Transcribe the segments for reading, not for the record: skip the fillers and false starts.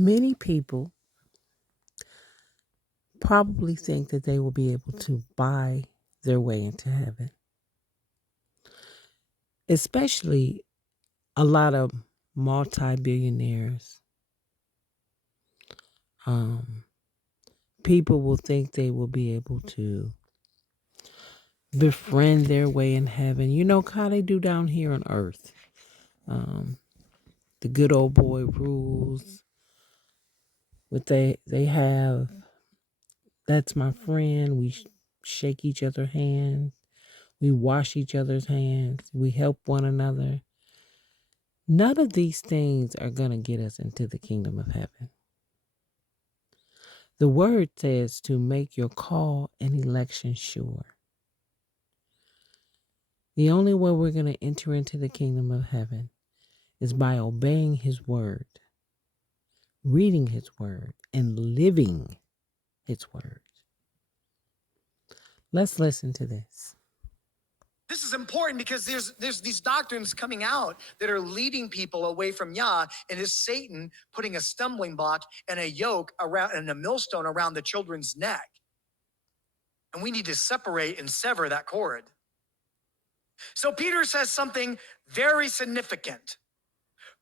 Many people probably think that they will be able to buy their way into heaven, especially a lot of multi-billionaires. People will think they will be able to befriend their way in heaven. You know how they do down here on earth. The good old boy rules. What they have, that's my friend. We shake each other's hands. We wash each other's hands. We help one another. None of these things are going to get us into the kingdom of heaven. The word says to make your call and election sure. The only way we're going to enter into the kingdom of heaven is by obeying his word, reading his word, and living his word. Let's listen to this. This is important because there's these doctrines coming out that are leading people away from Yah, and is Satan putting a stumbling block and a yoke around and a millstone around the children's neck. And we need to separate and sever that cord. So Peter says something very significant.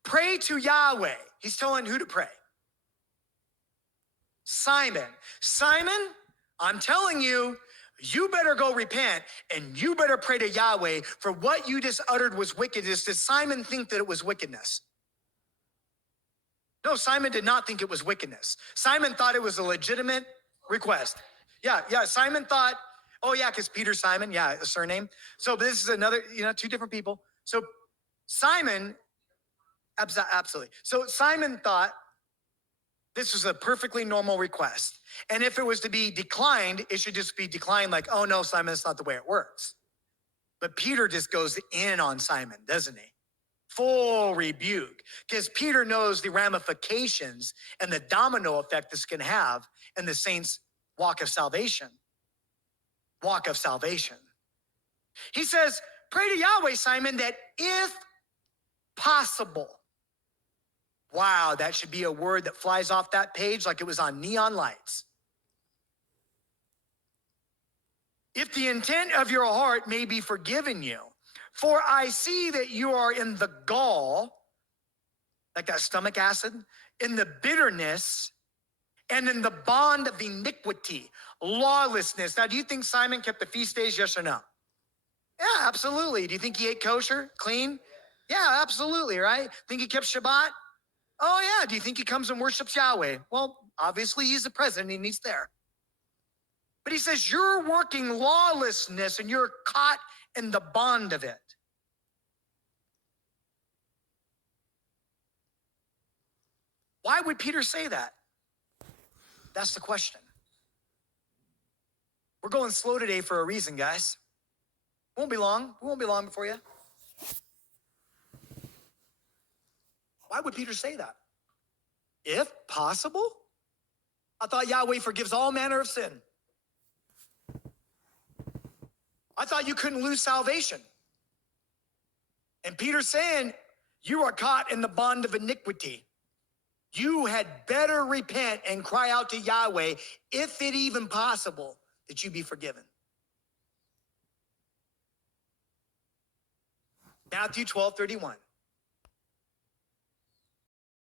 Pray to Yahweh. He's telling who to pray. Simon. Simon, I'm telling you, you better go repent and you better pray to Yahweh, for what you just uttered was wickedness. Did Simon think that it was wickedness? No, Simon did not think it was wickedness. Simon thought it was a legitimate request. Yeah, Simon thought, oh yeah, because Peter Simon, yeah, a surname. So this is another, two different people. So Simon, absolutely. So Simon thought this was a perfectly normal request. And if it was to be declined, it should just be declined like, oh no, Simon, that's not the way it works. But Peter just goes in on Simon, doesn't he? Full rebuke. Because Peter knows the ramifications and the domino effect this can have in the saints' walk of salvation. Walk of salvation. He says, pray to Yahweh, Simon, that if possible. Wow, that should be a word that flies off that page like it was on neon lights. If the intent of your heart may be forgiven you, for I see that you are in the gall, like that stomach acid, in the bitterness, and in the bond of iniquity, lawlessness. Now, do you think Simon kept the feast days, yes or no? Yeah, absolutely. Do you think he ate kosher, clean? Yeah, absolutely, right? Think he kept Shabbat? Oh, yeah. Do you think he comes and worships Yahweh? Well, obviously, he's the president and he's there. But he says, you're working lawlessness and you're caught in the bond of it. Why would Peter say that? That's the question. We're going slow today for a reason, guys. Won't be long. We won't be long before you. Why would Peter say that? If possible? I thought Yahweh forgives all manner of sin. I thought you couldn't lose salvation. And Peter's saying, you are caught in the bond of iniquity. You had better repent and cry out to Yahweh, if it even possible, that you be forgiven. Matthew 12:31.